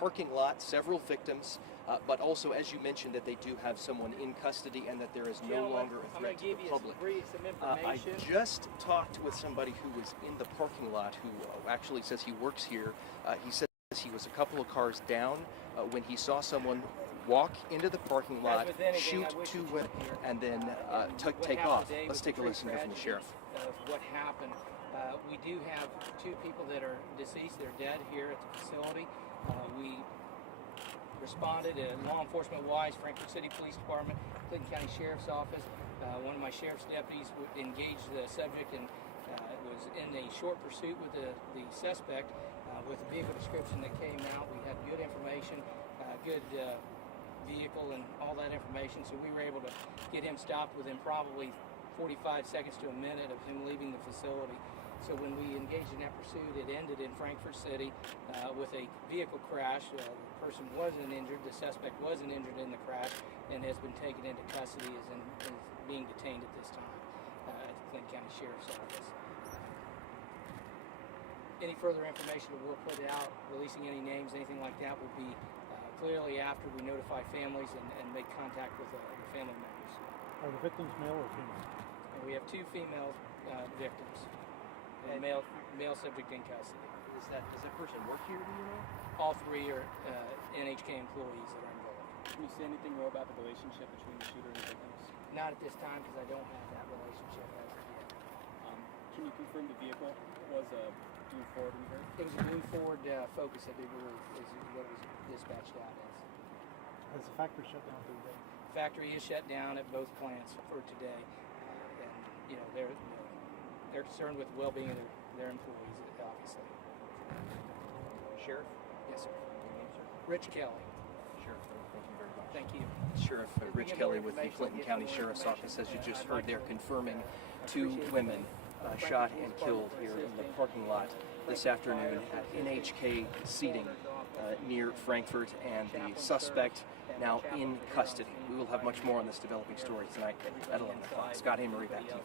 parking lot, several victims, but also, as you mentioned, that they do have someone in custody and that there is no longer a threat to the public. I just talked with somebody who was in the parking lot who actually says he works here. He says he was a couple of cars down when he saw someone walk into the parking lot, shoot two women, and then take off. Let's take a listen here from the sheriff. What happened? We do have two people that are deceased. They're dead here at the facility. We responded law enforcement-wise, Frankfort City Police Department, Clinton County Sheriff's Office. One of my sheriff's deputies engaged the subject and was in a short pursuit with the suspect with the vehicle description that came out. We had good information, good vehicle and all that information, so we were able to get him stopped within probably 45 seconds to a minute of him leaving the facility. So when we engaged in that pursuit, it ended in Frankfort City with a vehicle crash. The person wasn't injured, the suspect wasn't injured in the crash, and has been taken into custody is being detained at this time at the Clinton County Sheriff's Office. Any further information that we'll put out, releasing any names, anything like that, will be clearly after we notify families and make contact with the family members. Are the victims male or female? And we have two female victims, and male subject in custody. Does that person work here, do you know? All three are NHK employees that are involved. Can you say anything more about the relationship between the shooter and the victims? Not at this time, because I don't have that relationship as of yet. Can you confirm the vehicle was a blue Ford, we heard? It was a blue Ford Focus, I believe, is what was dispatched out as. Has the factory shut down for the day? Factory is shut down at both plants for today, and they're concerned with the well-being of their employees, obviously. Sheriff? Yes, sir. Rich Kelly. Sheriff, thank you very much. Thank you. Sheriff Rich Kelly with the Clinton County Sheriff's Office, as you just heard, they're confirming two women shot and killed here in the parking lot this afternoon at NHK Seating near Frankfort, and the suspect now in custody. We will have much more on this developing story tonight at 11 o'clock. Scott Amory, back to you.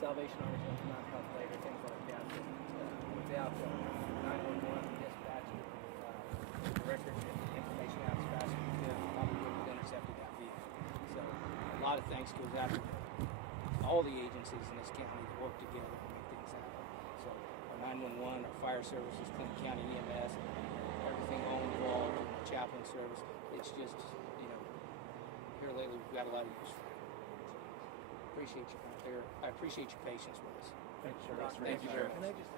Salvation Army will come out and help later, things like that. Without 911 dispatch records and information out as fast as we could, we probably would have intercepted that vehicle. So a lot of thanks goes out to all the agencies in this county that work together to make things happen. So our 911, our fire services, Clinton County EMS, everything all involved, in the chaplain service. It's just, here lately we've got a lot of use for it. Appreciate you coming here. I appreciate your patience with us. Thank you, sir. Thank you, sir. Can I just